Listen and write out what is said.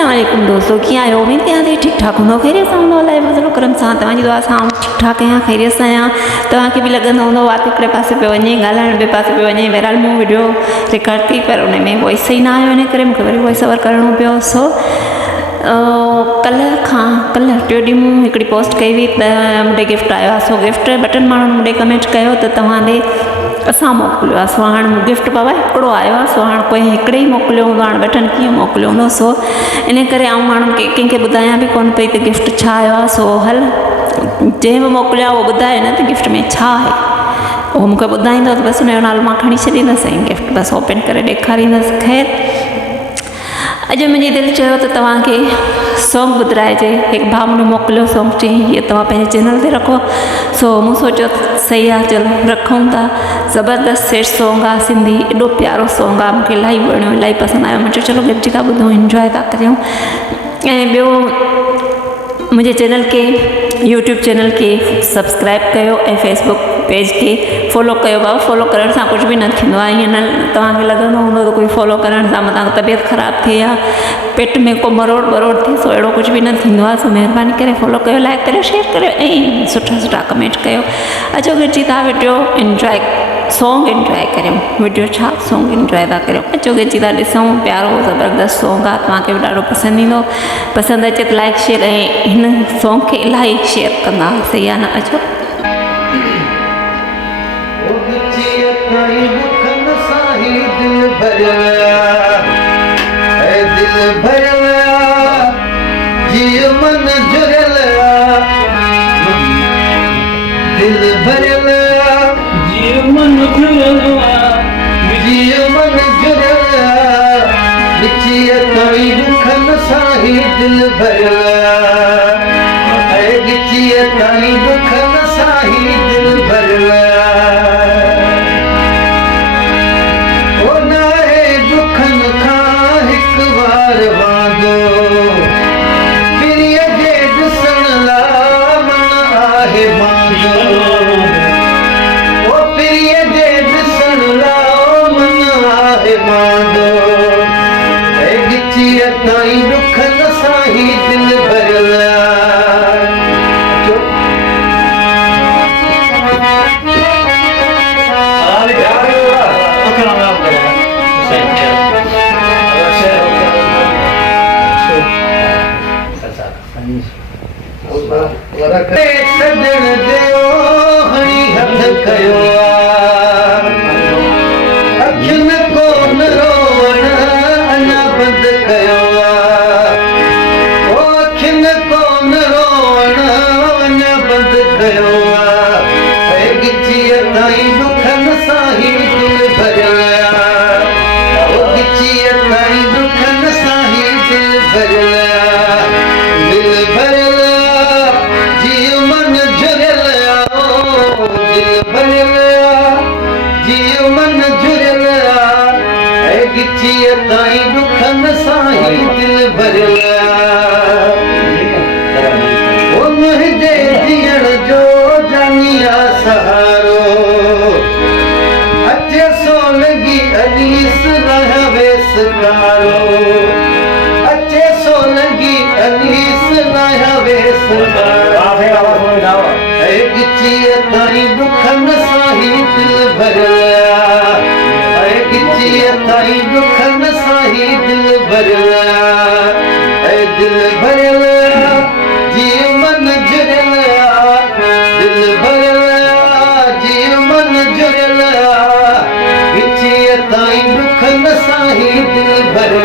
अस्सलामुअलैकुम दोस्तों, क्या आयो? उम्मीद कयां थी ठीक ठाक हूंदो, खैरियत सां हूंदो। अलाए फज़ल करम सां तव्हांजी दुआ सां ठीक ठाक आहियां, खैरियत सां आहियां। तव्हांखे बि लॻंदो हूंदो वात हिकिड़े पासे पियो वञे, ॻाल्हाइण ॿिए पासे पियो वञे। बहरहाल मूं वीडियो रिकॉर्ड थी, पर उन में वॉइस सही न आयो, इन करे मूंखे वरी वॉइस ओवर करिणो पियो। सो कल्ह टियों ॾींहुं मूं हिकिड़ी पोस्ट कई हुई त मूंखे गिफ्ट आयो आहे। सो गिफ्ट ॿ 3 माण्हुनि मूंखे कमेंट कयो त तव्हां ॾे असां मोकिलियो आहे। सो हाणे गिफ्ट बाबा हिकिड़ो आयो आहे। सो हाणे कोई हिकिड़े ई मोकिलियो हूंदो, हाणे 2 कीअं मोकिलियो हूंदो। सो इन करे आउं माण्हुनि खे कंहिंखे ॿुधायां बि कोन पई त गिफ्ट छा आयो आहे। सो हल जंहिं बि मोकिलिया उहो ॿुधाए न त गिफ्ट में छा आहे, उहो मूंखे ॿुधाईंदो त बसि हुनजो नालो मां खणी छॾींदसि ऐं गिफ्ट बसि ओपन करे ॾेखारींदसि। ख़ैरु अॼु मुंहिंजी दिलि चयो त तव्हांखे सॉन्ग ॿुधाइजे। हिकु भाउ मूंखे मोकिलियो सॉन्ग, चई हीअ तव्हां पंहिंजे चैनल ते रखो। सो मूं सोचियो सही आहे, चलो रखूं था। ज़बरदस्त सेट सॉन्ग आहे, सिंधी, एॾो प्यारो सॉन्ग आहे, मूंखे इलाही वणियो, इलाही पसंदि आयो। मां चयो चलो गॾिजी था ॿुधूं, इंजॉय था करियूं। ऐं ॿियो मुंहिंजे चैनल खे, यूट्यूब चैनल खे सब्सक्राइब कयो ऐं फेसबुक पेज खे फॉलो कयो। बाबा फॉलो करण सां कुझु बि न थींदो आहे। ईअं न तव्हांखे लॻंदो हूंदो त कोई फॉलो करण सां तव्हांजी तबियत ख़राबु थिए या पेट में को मरोड़ वरोड़ थिए। सो अहिड़ो कुझु बि न थींदो आहे। सो महिरबानी करे फॉलो कयो, लाइक करियो, शेयर करियो ऐं सुठा कमेंट कयो। अचो गॾिजी था वीडियो इंजॉय, सॉन्ग इंजॉय करियूं। वीडियो छा सॉन्ग इंजॉय था करियूं। अचो गॾिजी था ॾिसूं, प्यारो ज़बरदस्त सॉन्ग आहे, तव्हांखे बि ॾाढो पसंदि ईंदो। पसंदि अचे त लाइक शेयर ऐं हिन सॉन्ग खे इलाही शेयर कंदा, सही आहे न? अचो दिल भर